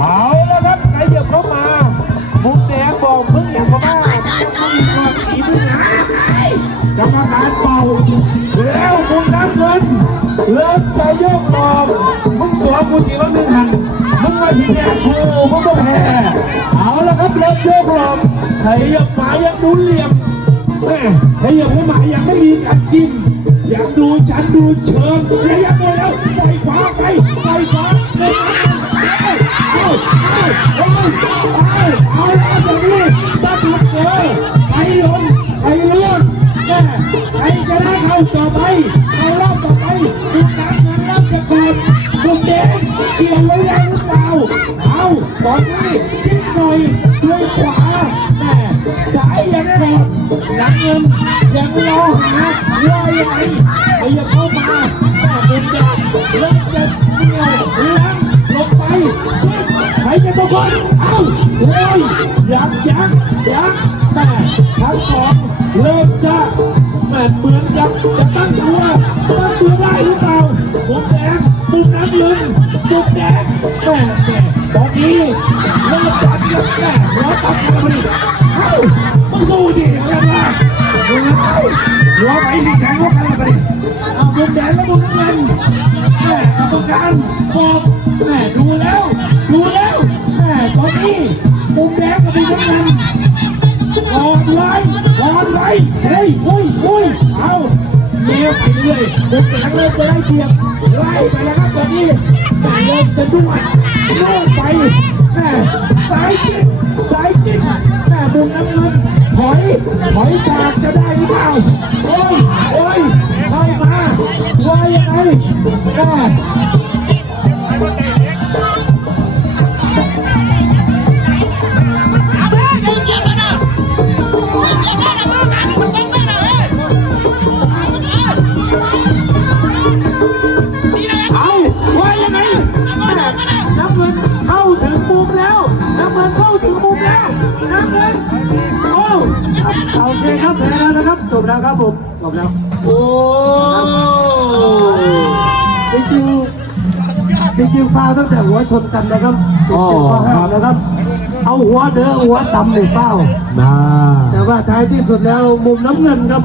เอาแล้วครับใครเหยียบเข้ามามุมแดงบอกมึงอย่าเข้ามามึงอีกคนอีมึงหากรรมการเป่าแล้วมุมน้ำเงินเริ่มจะโยกหลอกมึงตัวกูทีละหนึ่งหันมึงมาทีแรกกูมึงก็แพ้เอาแล้วครับเริ่มโยกหลอกใครเหยียบหมายังดูเหลี่ยมแม่ใครเหยียบเข้ามายังไม่มีการจิ้มอยากดูฉันดูเชิงระยะไปแล้วปล่อยขวาไป เอาเอาแล้วตรงนี้จะถูกเจอไปลงไปล้วนแม่ใครจะได้เข้าต่อไปเอารอบต่อไปดูการเงินรับจะกดดูเด็กเกี่ยวไว้แล้วหรือเปล่าเอาตอนนี้จิ้มหน่อยด้วยขวาแม่สายยังกดยังเงินยังรอหาว่ายังไงไปยังเข้ามาแม่เป็นจะเริ่มจะเกี่ยวลังลงไปช่วยใครจะตะโกนเอ้า โอ้ยยังยังยังแต่ทั้งสองเริ่มจะแม่เหมือนกับจะตั้งตัวตั้งตัวได้หรือเปล่ามุมแดงมุมน้ำเงินมุมแดงแม่แม่ตอนนี้เริ่มดันแล้วแม่หัวตับกันพอดีเอ้ามึงสู้ดิอะไรมาเฮ้ยหัวไปสิแข็งหัวกันพอดีเอามุมแดงแล้วมุมน้ำเงินแม่กรรมการบอกแม่ดูแล้วดูแล้วแม่ตอนนี้ มุมแดงกับมุมน้ำเงินกอดไว้กอดไว้เฮ้ยเฮ้ยเฮ้ยเอาเลี้ยวไปเรื่อยมุมแดงเริ่มจะได้เปรียบไล่ไปแล้วครับตอนนี้แม่เริ่มจะด้วนด้วนไปแม่สายจิ้มสายจิ้มแม่มุมน้ำเงินถอยถอยจากจะได้หรือเปล่าโอ้ยโอ้ยเข้ามาว่ายังไงแม่ เงินเข้าถึงมุมแล้วน้ำเงินเข้าถึงมุมแล้วน้ำเงินโอ้โอเคครับแพ้แล้วนะครับจบแล้วครับผมจบแล้วโอ้จริงจริงๆจริงๆฟาวตั้งแต่หัวชนกันนะครับสิบเจ็ดข้อห้ามนะครับ เอาหัวเด้อหัวต่ำหนึ่งเป้าน่าแต่ว่าท้ายที่สุดแล้วมุมน้ำเงินครับ